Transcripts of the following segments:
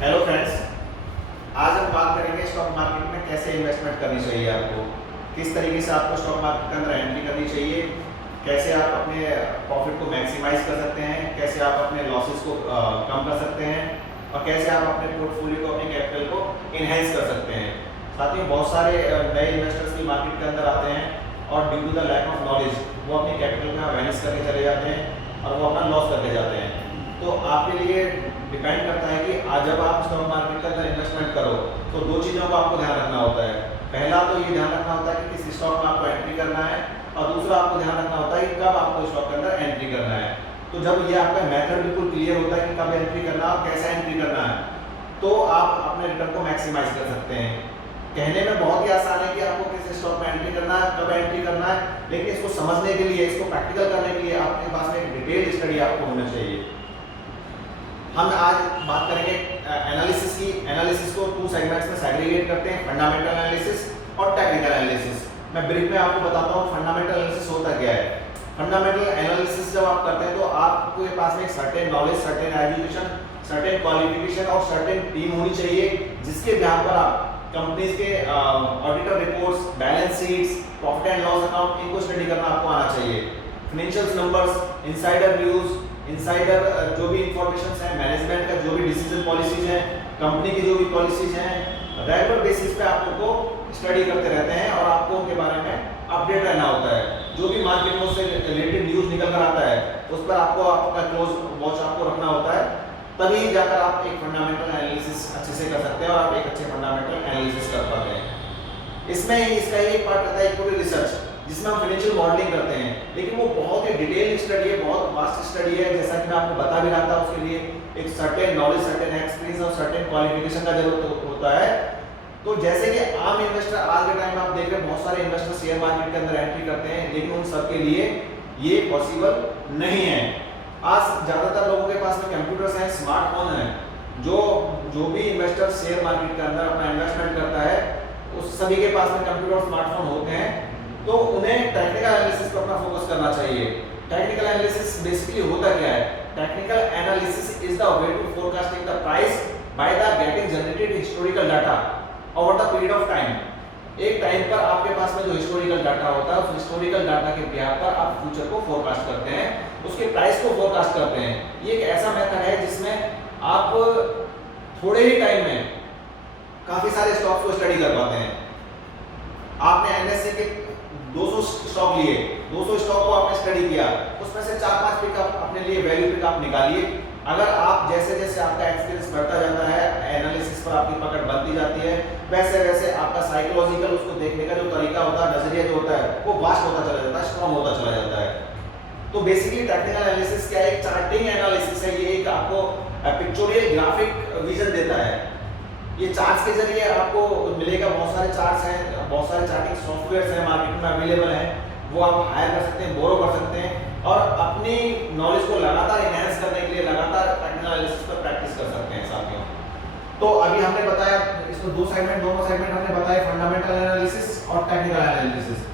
Hello friends, आज हम बात करेंगे स्टॉक मार्केट में कैसे इन्वेस्टमेंट करनी चाहिए आपको, किस तरीके से आपको स्टॉक मार्केट के अंदर एंट्री करनी चाहिए, कैसे आप अपने प्रॉफिट को मैक्सिमाइज कर सकते हैं, कैसे आप अपने लॉसेस को कम कर सकते हैं और कैसे आप अपने पोर्टफोलियो को, अपने कैपिटल को इनहेंस कर सकते हैं। साथ ही बहुत सारे नए इन्वेस्टर्स भी मार्केट के अंदर आते हैं और due to the lack of knowledge वो अपने कैपिटल का वैनिश करके चले जाते हैं और वो अपना लॉस करके जाते हैं। तो आपके लिए डिपेंड करता है कि आज जब आप स्टॉक मार्केट के अंदर इन्वेस्टमेंट करो तो दो चीज़ों को आपको ध्यान रखना होता है। पहला तो ये ध्यान रखना होता है कि किस स्टॉक में आपको एंट्री करना है और दूसरा आपको ध्यान रखना होता है कि कब आपको स्टॉक के अंदर एंट्री करना है। तो जब ये आपका मेथड बिल्कुल क्लियर होता है कि कब एंट्री करना है और कैसे एंट्री करना है तो आप अपने रिटर्न को मैक्सिमाइज कर सकते हैं। कहने में बहुत ही आसान है कि आपको किस स्टॉक में एंट्री करना है, कब एंट्री करना है, लेकिन इसको समझने के लिए, इसको प्रैक्टिकल करने के लिए आपके पास में एक डिटेल स्टडी आपको होना चाहिए। हम आज बात करेंगे एनालिसिस की। एनालिसिस को टू सेगमेंट्स में सेग्रीगेट करते हैं, फंडामेंटल एनालिसिस और टेक्निकल एनालिसिस। मैं ब्रीफ में आपको बताता हूँ फंडामेंटल एनालिसिस होता क्या है। फंडामेंटल एनालिसिस जब आप करते हैं तो आपके पास में एक certain knowledge, certain education, certain qualification और सर्टेन टीम होनी चाहिए जिसके बिहाफ पर आप कंपनीज के auditor reports, balance sheets, profit and loss account इनको स्टडी करना आपको आना चाहिए। Financial numbers, insider views, insider जो भी इंफॉर्मेशन है, मैनेजमेंट का जो भी डिसीजन पॉलिसीज हैं, कंपनी की जो भी पॉलिसीज हैं, रेगुलर बेसिस पे आप उनको स्टडी करते रहते हैं और आपको उनके बारे में अपडेट रहना होता है। जो भी मार्केट में उससे रिलेटेड न्यूज़ निकल कर आता है उस पर आपको आपका क्लोज वॉच आपको रखना होता है, तभी जाकर आप एक फंडामेंटल एनालिसिस अच्छे से कर सकते हैं और आप एक अच्छे फंडामेंटल एनालिसिस कर पाते हैं। इसमें इसका एक पार्ट रहता है पूरी रिसर्च जिसमें हम फाइनेंशियल मॉडलिंग करते हैं, लेकिन वो बहुत ही डिटेल स्टडी है, बहुत वास्ट स्टडी है। जैसा कि मैं आपको बता भी रहा था, उसके लिए एक सर्टेन नॉलेज, सर्टेन एक्सपीरियंस और सर्टेन क्वालिफिकेशन का जरूरत होता है। तो जैसे कि आम इन्वेस्टर आज के टाइम में आप देख रहे हैं बहुत सारे इन्वेस्टर शेयर मार्केट के अंदर एंट्री करते हैं, लेकिन उन सबके लिए ये पॉसिबल नहीं है। आज ज्यादातर लोगों के पास में कंप्यूटर्स हैं, स्मार्टफोन है। जो भी इन्वेस्टर शेयर मार्केट के अंदर अपना इन्वेस्टमेंट करता है उस सभी के पास में कंप्यूटर और स्मार्टफोन होते हैं, तो उन्हें टेक्निकल एनालिसिस पर अपना फोकस करना चाहिए। टेक्निकल एनालिसिस बेसिकली होता क्या है? Technical analysis is the way to forecasting the price by the getting generated historical data over the period of time. एक टाइम पर आपके पास में जो हिस्टोरिकल डाटा होता है उस हिस्टोरिकल डाटा के बिहार पर आप फ्यूचर को फोरकास्ट करते हैं, उसके प्राइस को फोरकास्ट करते हैं। ये एक ऐसा मेथड है जिसमें आप थोड़े ही टाइम में काफी सारे स्टॉक्स को स्टडी कर पाते हैं। आपने एनएससी के 200 स्टॉक लिए, 200 स्टॉक को आपने स्टडी किया, उसमें से 4-5 पिक आप अपने लिए वैल्यू पिक आप निकालिए। अगर आप जैसे जैसे आपका एक्सपीरियंस बढ़ता जाता है, एनालिसिस पर आपकी पकड़ बनती जाती है, वैसे वैसे आपका साइकोलॉजिकल उसको देखने का जो तरीका होता है, नजरिया जो होता है वो वास्ट होता चला जाता है, स्ट्रांग होता चला जाता है। तो बेसिकली टेक्निकल एनालिसिस क्या है? एक चार्टिंग एनालिसिस है। ये एक आपको पिक्चोरियल ग्राफिक विजन देता है। ये चार्ट्स के जरिए आपको मिलेगा, बहुत सारे चार्ट्स हैं, बहुत सारे चार्टिंग सॉफ्टवेयर्स हैं मार्केट में अवेलेबल हैं, वो आप हायर कर सकते हैं, बोरो कर सकते हैं और अपनी नॉलेज को लगातार एनहांस करने के लिए लगातार टेक्निकल एनालिसिस पर प्रैक्टिस कर सकते हैं साथियों। तो अभी हमने बताया इसको दोनों सेगमेंट हमने बताया, फंडामेंटल एनालिसिस और टेक्निकल एनालिसिस।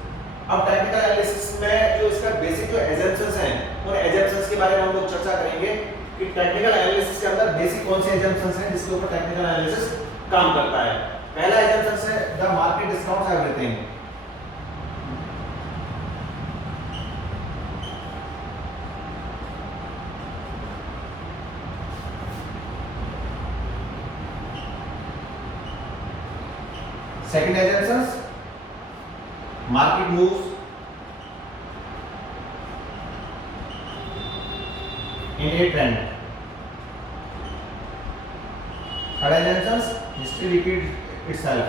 अब टेक्निकल एनालिसिस में जो इसका बेसिक जो एजम्पशंस हैं उन एजम्पशंस के बारे में हम लोग चर्चा करेंगे कि टेक्निकल एनालिसिस के अंदर बेसिक कौन से एजम्पशंस हैं जिसके ऊपर टेक्निकल एनालिसिस काम करता है। पहला एजम्पशन है the market discounts everything. Second assumption market moves in A trend. Third assumption history repeat itself.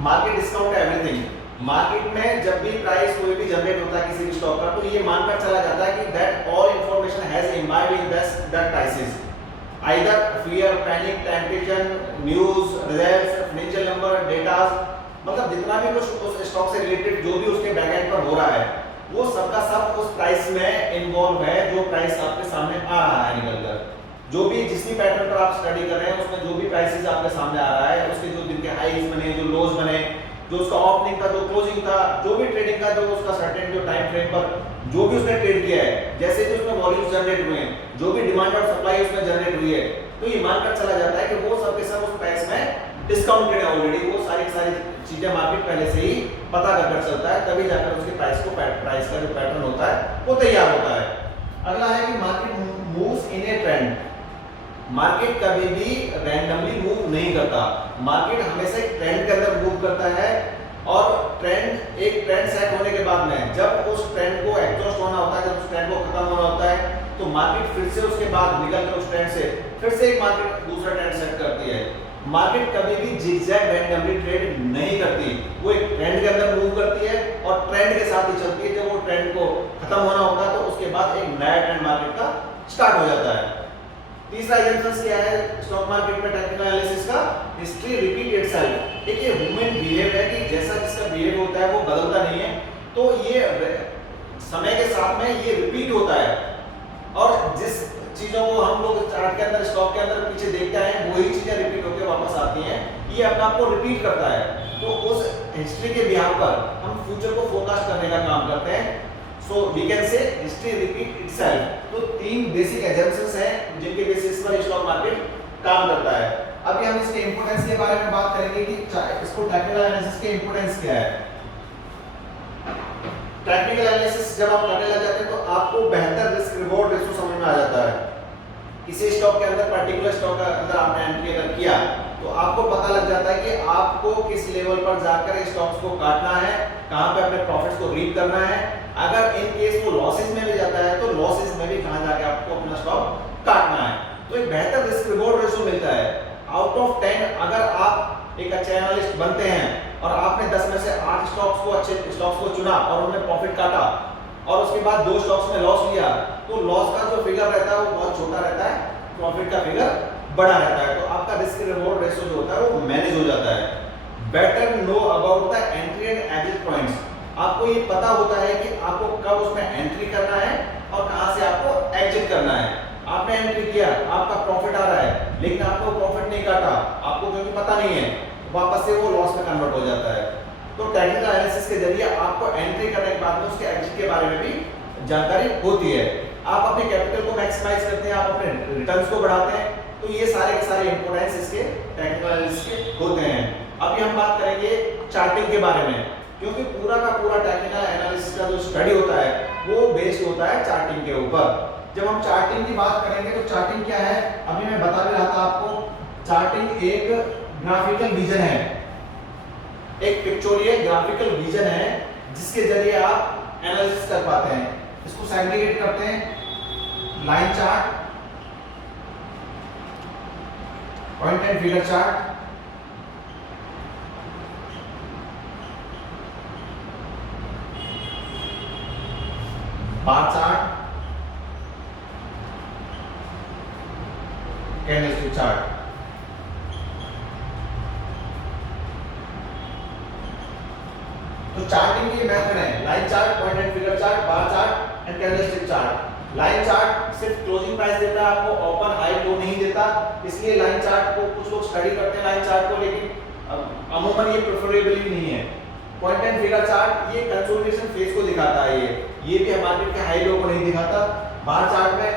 Market discount everything. Market में जब भी प्राइस कोई भी जनरेट होता है किसी भी स्टॉक का, तो ये मानकर चला जाता है कि that all information has imbibed in that prices, either fear, panic, temptation, news, results, financial number, data, मतलब जितना भी कुछ उस स्टॉक से रिलेटेड जो भी उसके बैकएंड पर हो रहा है वो सबका सब उस प्राइस में इन्वॉल्व है, जो प्राइस आपके सामने आ रहा है निकलकर। जो भी जिस भी पैटर्न पर आप स्टडी कर रहे हैं उसमें जो भी प्राइसेस आपके सामने आ रहा है, उसके जो दिन के हाईज बने, जो लोज बने, जो उसका ओपनिंग था, जो क्लोजिंग था, जो भी ट्रेडिंग का जो उसका सर्टेन जो टाइम फ्रेम पर जो भी उसने ट्रेड किया है, जैसे कि उसमें वॉल्यूम जनरेट हुए हैं, जो भी डिमांड और सप्लाई उसमें जनरेट हुई है, तो ये मानकर चला जाता है कि वो सब के सब उस प्राइस में डिस्काउंटेड है ऑलरेडी। वो सारी चीजें मार्केट पहले से ही पता कर चलता है, तभी जाकर उसके प्राइस का जो पैटर्न होता है वो तैयार होता है। अगला है कि market moves in A trend. Market कभी भी रैंडमली मूव नहीं करता, मार्केट हमेशा एक ट्रेंड के अंदर मूव करता है, और एक ट्रेंड सेट होने के बाद में जब उस ट्रेंड को एग्जॉस्ट होना होता है, जब उस ट्रेंड को खत्म होना होता है, तो मार्केट फिर से उसके बाद निकलकर उस ट्रेंड से फिर से एक मार्केट दूसरा ट्रेंड सेट करती है। मार्केट कभी भी जिगजैग रैंडमली ट्रेड नहीं करती, वो एक ट्रेंड के अंदर मूव करती है और ट्रेंड के साथ ही चलती है। जब वो ट्रेंड को खत्म होना होता है तो उसके बाद एक नया ट्रेंड मार्केट का स्टार्ट हो जाता है। तीसरा एग्जांपल क्या है स्टॉक मार्केट में टेक्निकल एनालिसिस का? History repeat itself. एक ये ह्यूमन बिहेव है कि जैसा जिसका बिहेव होता है वो बदलता नहीं है, तो ये समय के साथ में ये रिपीट होता है, और जिस चीजों को हम लोग चार्ट के अंदर स्टॉक के अंदर पीछे देखते हैं वही चीजें रिपीट होकर वापस आती हैं, ये अपने आप को रिपीट करता है। तो उस हिस्ट्री के बिहाव पर हम फ्यूचर को फोरकास्ट करने का काम करते हैं। So we can say history repeat itself. तो तीन बेसिक एजम्पशंस हैं जिनके बेसिस पर स्टॉक मार्केट काम करता है। अभी हम इसके इंपोर्टेंस के बारे में बात करेंगे कि इसको टेक्निकल एनालिसिस के इंपोर्टेंस क्या है। टेक्निकल एनालिसिस जब आप करने लग जाते हैं तो आपको बेहतर रिस्क रिवॉर्ड रेशो समझ में आ जाता है। किसी स्टॉक के अंदर, पर्टिकुलर स्टॉक के अंदर आपने एंट्री अगर किया तो आपको पता लग जाता है कि आपको किस लेवल पर जाकर स्टॉक्स को काटना है, कहां पे अपने प्रॉफिट्स को रीप करना है। अगर इन केस वो लॉसेस में भी जाता है तो लॉसेस में भी कहां जाके आपको अपना स्टॉक काटना है। तो एक बेहतर रिस्क रिवॉर्ड रेशो मिलता है। आउट ऑफ 10 अगर आप एक अच्छे एनालिस्ट बनते हैं और आपने 10 में से 8 स्टॉक्स को, अच्छे स्टॉक्स को चुना और उनमें प्रॉफिट काटा, और उसके बाद 2 स्टॉक्स में लॉस लिया, तो लॉस का जो फिगर रहता है वो बहुत छोटा रहता है, प्रॉफिट का फिगर बड़ा रहता है। तो आपका रिस्क रिवॉर्ड रेशो जो होता है वो मैनेज हो जाता है। Better know about the entry and exit points. आपको ये पता होता है कि आपको कब उसमें एंट्री करना है और कहां से आपको एग्जिट करना है। आपने एंट्री किया, आपका प्रॉफिट आ रहा है, लेकिन आपको प्रॉफिट नहीं काटा, आपको क्योंकि पता नहीं है, वापस से वो लॉस में कन्वर्ट हो जाता है। तो टेक्निकल एनालिसिस के जरिए आपको एंट्री करने के बाद में उसके एग्जिट के बारे में भी जानकारी होती है। आप अपने कैपिटल को मैक्सिमाइज करते हैं, आप अपने रिटर्न्स को बढ़ाते हैं। तो ये सारे के सारे इंपोर्टेंस इसके टेक्निकल एनालिसिस के होते हैं। अभी हम बात करेंगे चार्टिंग के बारे में, क्योंकि पूरा का पूरा टेक्निकल एनालिसिस का जो स्टडी होता है वो बेस्ड होता है चार्टिंग के ऊपर। जब हम चार्टिंग की बात करेंगे तो चार्टिंग क्या है, अभी मैं बता भी रहा था आपको। चार्टिंग एक ग्राफिकल विजन है, एक पिक्चोरियल ग्राफिकल विजन है जिसके जरिए आप एनालिसिस कर पाते हैं। इसको सेग्रीगेट करते हैं, line chart, point and figure chart, bar chart, candlestick chart. तो चार्टिंग की मेथड है line chart, point and figure chart, bar chart and candlestick chart. Line chart सिर्फ क्लोजिंग प्राइस देता है आपको, ओपन हाई लो नहीं देता, इसलिए लाइन चार्ट को कुछ लोग स्टडी करते हैं लाइन चार्ट को, लेकिन अमूमन ये प्रेफरेबल नहीं है। पॉइंट एंड फिगर चार्ट ये कंसोलिडेशन फेज को दिखाता है, ये भी मार्केट के हाई लो को नहीं दिखाता। बार चार्ट में,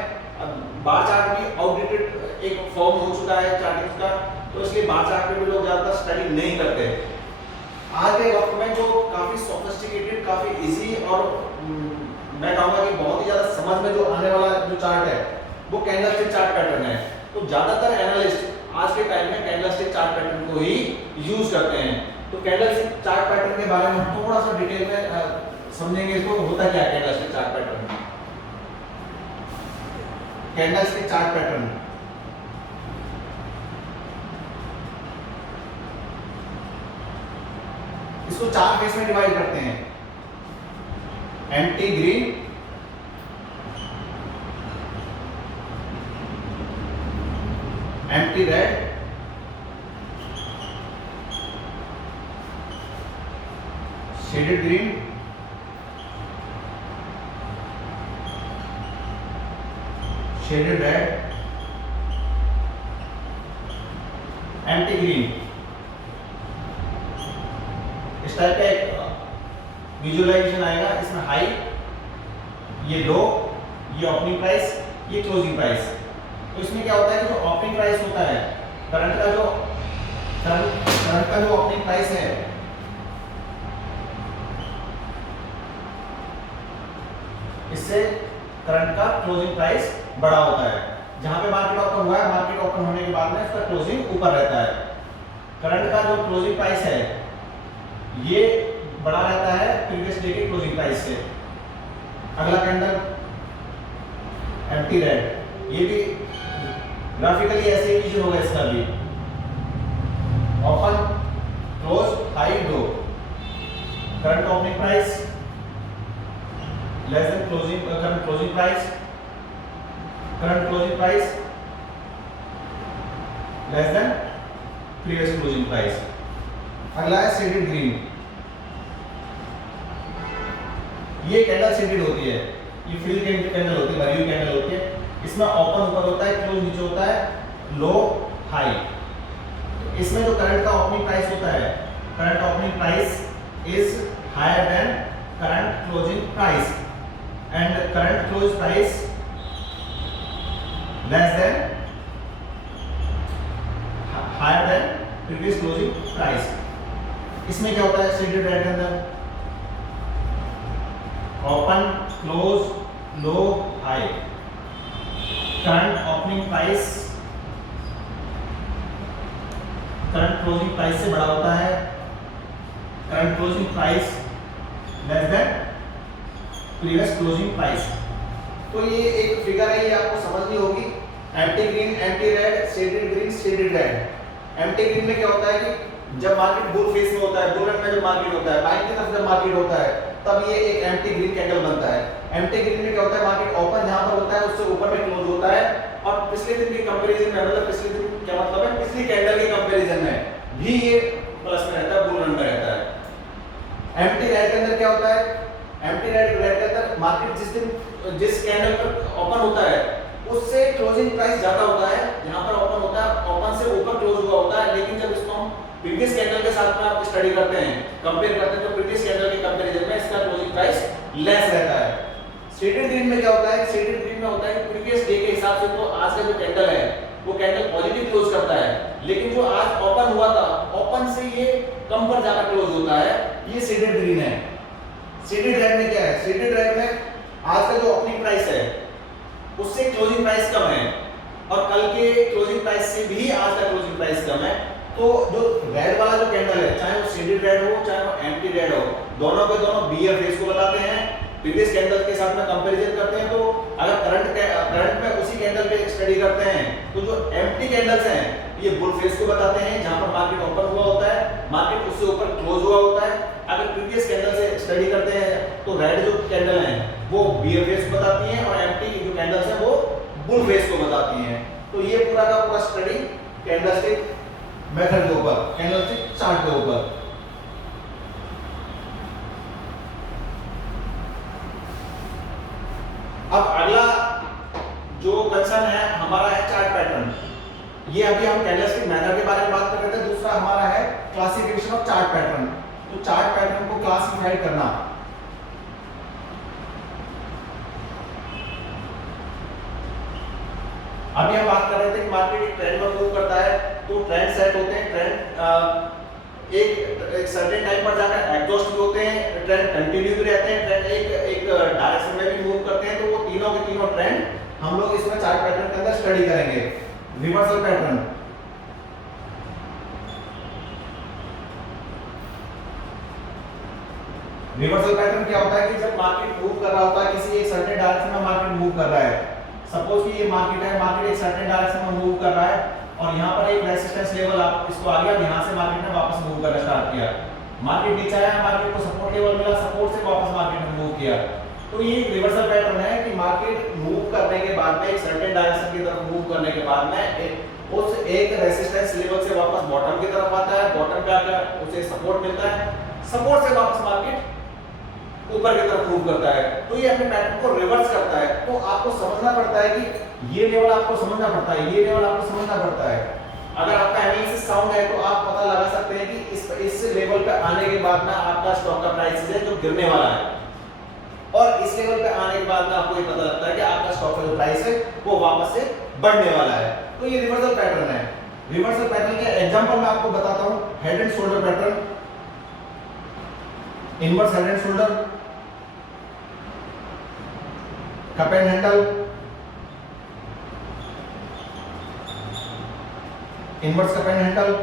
बार चार्ट भी आउटडेटेड एक फॉर्म हो चुका है चार्टिंग का, तो इसलिए बार चार्ट में भी लोग ज्यादातर स्टडी नहीं करते। आज के वक्त में जो काफी सोफिस्टिकेटेड, काफी इजी और मैं कहूंगा कि बहुत ही ज्यादा समझ में जो आने वाला जो चार्ट है वो कैंडलस्टिक चार्ट पैटर्न है। तो ज्यादातर एनालिस्ट आज के टाइम में कैंडलस्टिक चार्ट पैटर्न को ही यूज करते हैं। तो कैंडलस्टिक चार्ट पैटर्न के बारे में थोड़ा सा डिटेल में समझेंगे। तो होता क्या है candlestick chart pattern? Candlestick chart pattern इसको 4 फेज में डिवाइड करते हैं। Anti green, anti red, shaded green, shaded red, anti green. इस टाइप का एक विजुअलाइजेशन आएगा। इसमें हाई, ये लो, ये ओपनिंग प्राइस, ये क्लोजिंग प्राइस। तो इसमें क्या होता है कि जो ओपनिंग प्राइस होता है करंट का जो ओपनिंग प्राइस है, इससे करंट का क्लोजिंग प्राइस बड़ा होता है। जहां पे मार्केट ओपन हुआ है, मार्केट ओपन होने के बाद में इसका क्लोजिंग ऊपर रहता है। करंट का जो क्लोजिंग प्राइस है ये बड़ा रहता है प्रीवियस डे के क्लोजिंग प्राइस से। अगला कैंडल एम्प्टी रेड, ये भी ग्राफिकली ऐसे ही होगा इसका भी। Open, close, high, low. Current opening price less than current closing price, current closing price less than previous closing price. अगला है शेडेड ग्रीन। ये कैंडल शेडेड होती है, ये फिल कैंडल होती है, भरी हुई कैंडल होती है। इसमें ओपन ऊपर होता है, क्लोज नीचे होता है, लो, हाई। इसमें जो करंट का ओपनिंग प्राइस होता है, current opening price is higher than current closing price and current close price less than higher than previous closing price. इसमें क्या होता है शेडेड रेड के अंदर? Open, close, low, high. Current opening price current closing price से बड़ा होता है, current closing price less than previous closing price. तो ये एक फिगर है, ये आपको समझनी होगी। Empty green, empty red, shaded green, shaded red. Empty green में क्या होता है कि जब मार्केट बुल फेस में होता है, बुल रन में जब मार्केट होता है, बाइंग की तरफ जब मार्केट होता है, तब ये एक एम्प्टी ग्रीन कैंडल बनता है। एम्प्टी ग्रीन में क्या होता है, मार्केट ओपन जहां पर होता है उससे ऊपर में क्लोज होता है, और पिछले दिन के कंपैरिजन में, मतलब पिछले दिन क्या मतलब है, पिछली कैंडल के कंपैरिजन में भी ये प्लस में रहता है, बुल रन में रहता है। एम्प्टी रेड के अंदर क्या होता है, एम्प्टी रेड के अंदर मार्केट जिस कैंडल पर ओपन होता है उससे क्लोजिंग प्राइस ज्यादा होता है। जहां पर ओपन होता है, ओपन से ऊपर क्लोज हुआ होता है, लेकिन जब इसको हम प्रीवियस कैंडल के साथ में आप स्टडी करते हैं, कंपेयर करते हैं, तो प्रीवियस कैंडल के कंपैरिजन में इसका क्लोजिंग प्राइस लेस रहता है। शेडेड ग्रीन में क्या होता है, शेडेड ग्रीन में होता है कि प्रीवियस डे के हिसाब से तो आज का जो कैंडल है वो कैंडल पॉजिटिव क्लोज करता है, लेकिन जो आज ओपन हुआ था, ओपन से ये कम पर जाकर क्लोज होता है, ये शेडेड ग्रीन है। शेडेड रेड में क्या है, शेडेड रेड में आज का जो ओपनिंग प्राइस है उससे क्लोजिंग प्राइस कम है, और कल के क्लोजिंग प्राइस से भी आज का क्लोजिंग प्राइस कम है। तो जो रेड वाला जो कैंडल है, चाहे वो शेडेड रेड हो चाहे वो एम्प्टी रेड हो, दोनों के दोनों बियर फेस को बताते हैं। प्रीवियस कैंडल के साथ में कंपैरिजन करते हैं, तो अगर करंट में उसी कैंडल पे स्टडी करते हैं, तो जो एम्प्टी कैंडल्स हैं ये बुल फेस को बताते हैं, जहां पर मार्केट ओपन हुआ होता है, मार्केट उससे ऊपर क्लोज हुआ होता है। अगर प्रीवियस कैंडल से स्टडी करते हैं तो रेड जो कैंडल है वो बियर फेस को बताती हैं, और एम्प्टी जो कैंडल्स हैं वो बुल फेस को बताती हैं। तो ये पूरा का पूरा स्टडी कैंडलस्टिक मेथड के ऊपर, कैंडलस्टिक चार्ट के ऊपर। अब अगला जो कंसर्न है हमारा है चार्ट पैटर्न। ये अभी हम कैंडलस्टिक मेथड के बारे में बात कर रहे थे, दूसरा हमारा है क्लासिफिकेशन ऑफ चार्ट पैटर्न। तो चार्ट पैटर्न को क्लासिफाइड करना, अभी हम बात कर रहे थे कि मार्केट एक ट्रेंड पर मूव करता है, तो ट्रेंड सेट होते हैं, ट्रेंड एक सर्टेन टाइम पर जाकर एग्जॉस्ट भी होते हैं, ट्रेंड कंटिन्यू भी रहते हैं, ट्रेंड एक डायरेक्शन में भी मूव करते हैं। तो वो तीनों के तीनों ट्रेंड हम लोग इसमें चार्ट पैटर्न के अंदर स्टडी करेंगे। रिवर्सल पैटर्न, रिवर्सल पैटर्न क्या होता है कि जब मार्केट मूव कर रहा होता है, किसी एक सर्टेन डायरेक्शन में मार्केट मूव कर रहा है, सपोज कि ये मार्केट है, मार्केट एक सर्टेन डायरेक्शन में मूव कर रहा है, और यहाँ पर एक रेजिस्टेंस लेवल आप इसको आ गया, यहाँ से मार्केट ने वापस मूव करना स्टार्ट किया, मार्केट नीचे आया, मार्केट को सपोर्ट लेवल मिला, सपोर्ट से वापस मार्केट ने मूव किया। तो ये रिवर्सल पैटर्न है कि मार्केट मूव करने के बाद में, एक सर्टेन डायरेक्शन की तरफ मूव करने के बाद में उस एक रेजिस्टेंस लेवल से वापस बॉटम की तरफ आता है, बॉटम पे आकर उसे सपोर्ट मिलता है, सपोर्ट से वापस मार्केट ऊपर की तरफ मूव करता है। तो ये अपने पैटर्न को रिवर्स करता है। तो आपको समझना पड़ता है कि ये लेवल आपको समझना पड़ता है, ये लेवल आपको समझना पड़ता है। अगर आपका एनालिसिस साउंड है तो आप पता लगा सकते हैं कि इस लेवल पे आने के बाद में आपका स्टॉक का प्राइस है जो गिरने वाला है, और इस लेवल पे आने के बाद में आपको ये पता लगता है कि आपका स्टॉक का जो प्राइस है वो वापस से बढ़ने वाला है। तो ये रिवर्सल पैटर्न है। रिवर्सल पैटर्न के एग्जांपल मैं आपको बताता हूं। Head and shoulder pattern, inverse head and shoulder, cup and handle, inverse cup and handle,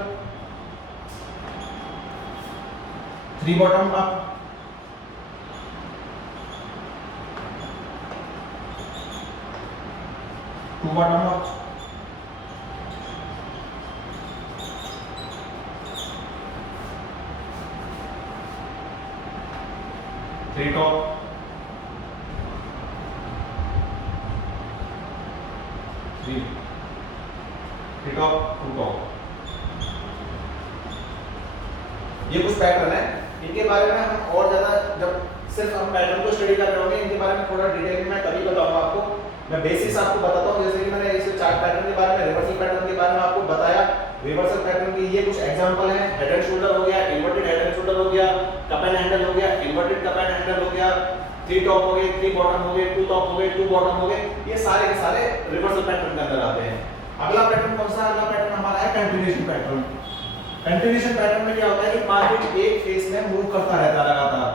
three bottom up, two bottom up, three top, three top, two top. ये कुछ pattern है। इनके बारे में हम और ज्यादा जब सिर्फ हम पैटर्न को स्टडी कर रहे होंगे, इनके बारे में थोड़ा डिटेल में तभी बताऊंगा आपको। मैं बेसिक्स आपको बताता हूं, जैसे कि मैंने इस चार्ट पैटर्न के बारे में, रिवर्सल पैटर्न के बारे में आपको बताया। रिवर्सल पैटर्न के ये कुछ एग्जांपल हैं। हेड एंड शोल्डर हो गया, इन्वर्टेड हेड एंड शोल्डर हो गया, कप एंड हैंडल हो गया, इन्वर्टेड कप एंड हैंडल हो गया, थ्री टॉप हो गए, थ्री बॉटम हो गए, टू टॉप हो गए, टू बॉटम हो गए। ये सारे के सारे रिवर्सल पैटर्न के अंदर आते हैं। अगला पैटर्न कौन सा? अगला पैटर्न हमारा है कंटिन्यूएशन पैटर्न। कंटिन्यूएशन पैटर्न में क्या होता है कि मार्केट एक फेज में मूव करता रहता है लगातार,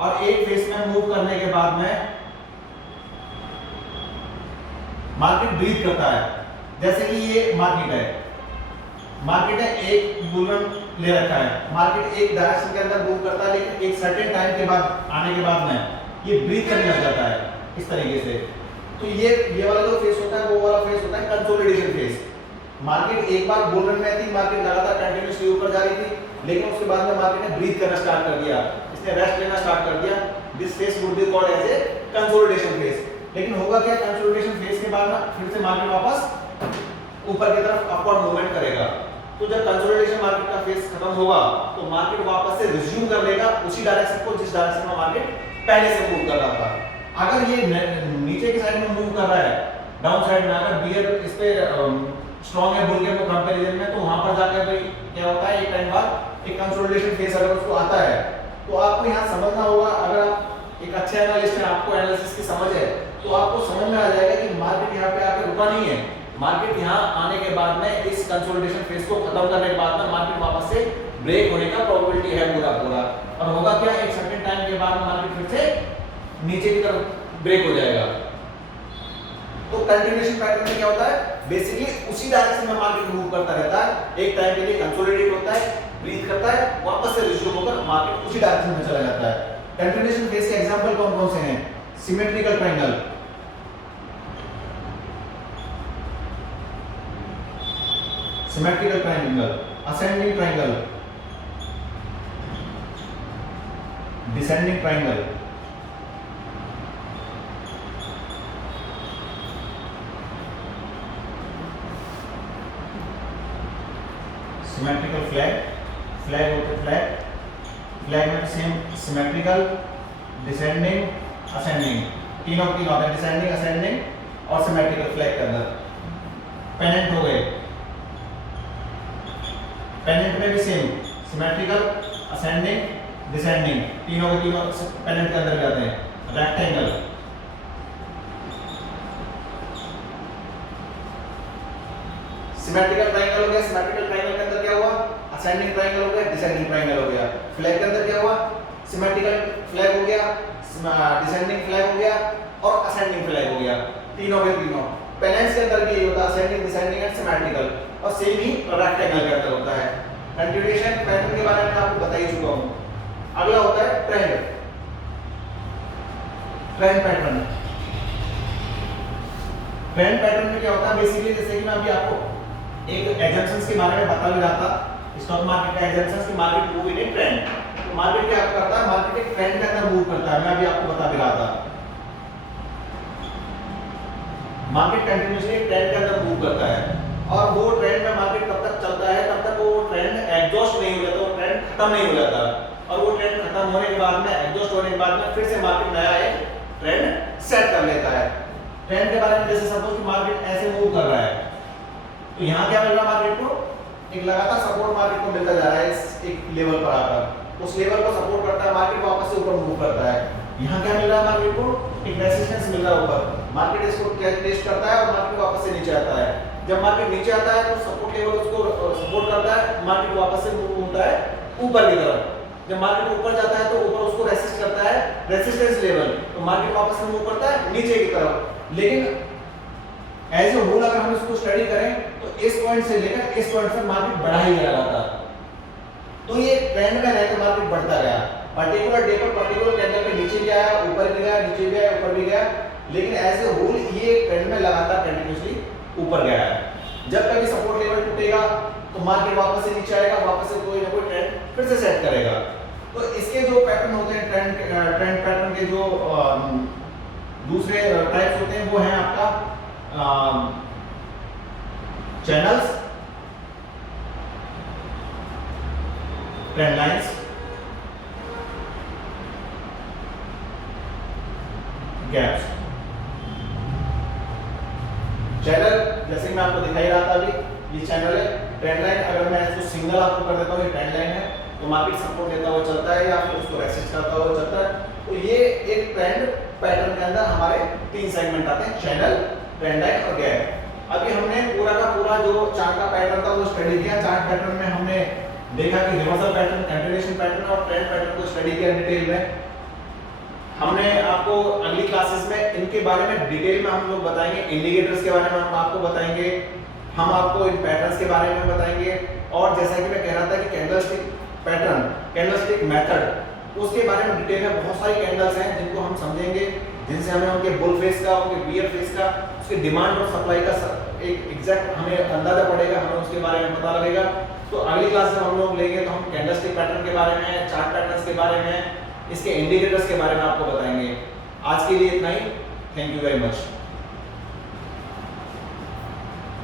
और एक फेज में मूव करने के बाद में मार्केट ब्रीथ करता है। जैसे कि ये मार्केट है, मार्केट है एक बुलरन ले रखा है, मार्केट एक डायरेक्शन के अंदर मूव करता है, लेकिन एक सर्टेन टाइम के बाद आने के बाद में ये ब्रीथ करने लग जाता है इस तरीके से। तो ये वाला जो फेस होता है वो वाला फेस होता है कंसोलिडेशन फेस। मार्केट एक बार बुलरन में थी, मार्केट लगातार कंटिन्यूअसली ऊपर जा रही थी, लेकिन उसके बाद में मार्केट ने ब्रीथ करना स्टार्ट कर दिया, इसने रेस्ट लेना स्टार्ट कर दिया। This phase would be called as a consolidation phase. लेकिन होगा क्या, कंसोलिडेशन फेस के बाद ना फिर से मार्केट वापस ऊपर की तरफ अपवर्ड मूवमेंट करेगा। तो जब कंसोलिडेशन मार्केट का फेस खत्म होगा तो मार्केट वापस से रिज्यूम कर लेगा उसी डायरेक्शन को जिस डायरेक्शन में मार्केट पहले से मूव कर रहा था। अगर ये नीचे की साइड में मूव कर रहा है, डाउन साइड में, अगर बियर इस पे स्ट्रांग है बुल के कंपैरिजन में, तो वहां पर जाकर भाई क्या होता है, एक टाइम बाद एक कंसोलिडेशन फेस अगर उसको आता है तो आपको यहां समझना होगा। अगर आप एक अच्छे एनालिस्ट हैं, आपको एनालिसिस की समझ है, तो आपको समझ में आ जाएगा कि मार्केट यहां पे आकर रुका नहीं है। मार्केट यहां आने के बाद में इस कंसोलिडेशन फेज को खत्म करने के बाद में मार्केट वापस से ब्रेक होने का प्रोबेबिलिटी है पूरा। और होगा क्या, एक सर्टेन टाइम के बाद मार्केट फिर से नीचे की तरफ ब्रेक हो जाएगा। तो कंटिन्यूएशन पैटर्न में क्या होता है, बेसिकली उसी डायरेक्शन में मार्केट मूव करता रहता है, एक टाइम के लिए कंसोलिडेट होता है, ब्रीथ करता है, वापस से रिज्यूम होकर मार्केट उसी डायरेक्शन में चला जाता है। कंटिन्यूएशन फेज के एग्जांपल कौन कौन से हैं? Symmetrical triangle, symmetrical triangle, ascending triangle, descending triangle, symmetrical flag, flag होते फ्लैग, फ्लैग में सेम सिमेट्रिकल, डिसेंडिंग, असेंडिंग, तीनों होते हैं, डिसेंडिंग, असेंडिंग और सिमेट्रिकल फ्लैग के अंदर। पेनेंट हो गए, पेनेंट में भी सेम सिमेट्रिकल, असेंडिंग, डिसेंडिंग, तीनों के तीनों पेनेंट के अंदर जाते हैं। रेक्टेंगल, सिमेट्रिकल ट्रायंगल हो गया, सिमेट्रिकल ट्रायंगल के अंदर क्या हुआ, असेंडिंग ट्रायंगल हो गया, डिसेंडिंग ट्रायंगल हो गया। फ्लैग के अंदर क्या हुआ, सिमेट्रिकल फ्लैग हो गया, डिसेंडिंग फ्लैग हो गया और असेंडिंग फ्लैग हो गया, तीनों के तीनों। पेनेंट्स के अंदर भी यही होता है, असेंडिंग, डिसेंडिंग एंड सिमेट्रिकल, और सेम ही रेक्टेंगल के अंदर होता है। कंटिन्यूएशन पैटर्न के बारे में आपको बता ही चुका हूं। अगला होता है trend, trend pattern. Trend pattern में क्या होता है, बेसिकली जैसे कि मैं अभी आपको एक एग्जम्पशंस के बारे में बता भी रहा था, स्टॉक मार्केट का एग्जम्पशंस की market move in A trend. तो मार्केट क्या करता है, मार्केट एक ट्रेंड के अंदर मूव करता है, मैं अभी आपको बता भी रहा था। मार्केट कंटिन्यूअसली ट्रेंड के अंदर मूव करता है, और वो ट्रेंड में मार्केट कब तक चलता है, तब तक वो ट्रेंड एग्जॉस्ट नहीं हो जाता, वो ट्रेंड खत्म नहीं हो जाता, और वो ट्रेंड खत्म होने के बाद में, एग्जॉस्ट होने के बाद में फिर से मार्केट नया एक ट्रेंड सेट कर लेता है। ट्रेंड के बारे में जैसे सपोज कि मार्केट ऐसे मूव कर रहा है, तो यहाँ क्या मिल रहा है मार्केट को, एक लगातार सपोर्ट मार्केट को मिलता जा रहा है इस एक लेवल पर आकर, उस लेवल को सपोर्ट करता है मार्केट, वापस से ऊपर मूव करता है। यहाँ क्या मिल रहा है मार्केट को, एक रेजिस्टेंस मिल रहा है ऊपर, मार्केट इसको टेस्ट करता है और मार्केट वापस से नीचे आता है। जब मार्केट नीचे आता है तो सपोर्ट लेवल उसको सपोर्ट करता है, मार्केट वापस से मूव होता है ऊपर की तरफ। जब मार्केट ऊपर जाता है तो ऊपर उसको रेसिस्ट करता है, रेजिस्टेंस लेवल, तो मार्केट वापस से मूव करता है नीचे की तरफ। लेकिन एज ए होल अगर हम इसको स्टडी करें तो इस पॉइंट से लेकर इस पॉइंट तक मार्केट बढ़ा ही गया लगातार। तो ये ट्रेंड में रहकर मार्केट बढ़ता गया, पर्टिकुलर डे पर पर्टिकुलर कैंडल पे नीचे भी आया, ऊपर भी गया, नीचे भी आया, ऊपर भी गया, लेकिन एज ए होल ये ट्रेंड में लगातार कंटिन्यूअसली ऊपर गया है। जब कभी सपोर्ट लेवल टूटेगा तो मार्केट वापस से नीचे आएगा, वापस से कोई ना कोई ट्रेंड फिर से सेट करेगा। तो इसके जो पैटर्न होते हैं, ट्रेंड पैटर्न के जो दूसरे टाइप्स होते हैं वो हैं आपका channels, trend lines, gaps. Channel जैसे कि मैं आपको दिखाई रहा था अभी, ये चैनल है। ट्रेंड लाइन अगर मैं इसको सिंगल आपको कर देता हूँ, ये ट्रेंड लाइन है, तो मार्केट सपोर्ट लेता हुआ चलता है या फिर उसको रेसिस्ट करता हुआ चलता है। तो ये एक ट्रेंड पैटर्न के अंदर हमारे 3 सेगमेंट आते हैं, चैनल, ट्रेंड लाइन और गैप। अभी हमने पूरा का पूरा जो चार्ट का पैटर्न था वो स्टडी किया। चार्ट पैटर्न में हमने देखा कि रिवर्सल पैटर्न, कंटिन्यूएशन पैटर्न और ट्रेंड पैटर्न को स्टडी किया डिटेल में। हमने आपको अगली क्लासेस में इनके बारे में डिटेल में हम लोग बताएंगे, इंडिकेटर्स के बारे में हम आपको बताएंगे, हम आपको इन पैटर्न्स के बारे में बताएंगे, और जैसा कि मैं कह रहा था कि कैंडलस्टिक पैटर्न, कैंडलस्टिक मेथड, उसके बारे में डिटेल में बहुत सारी कैंडल्स हैं जिनको हम समझेंगे, जिनसे हमें उनके बुल फेस का, उनके बियर फेस का, उसके डिमांड और सप्लाई का एक एग्जैक्ट हमें अंदाजा पड़ेगा, हमें उसके बारे में पता लगेगा। तो अगली क्लास में हम लोग लेंगे तो हम कैंडलस्टिक पैटर्न के बारे में, चार्ट पैटर्न्स के बारे में, इसके इंडिकेटर्स के बारे में आपको बताएंगे। आज के लिए इतना ही। Thank you very much.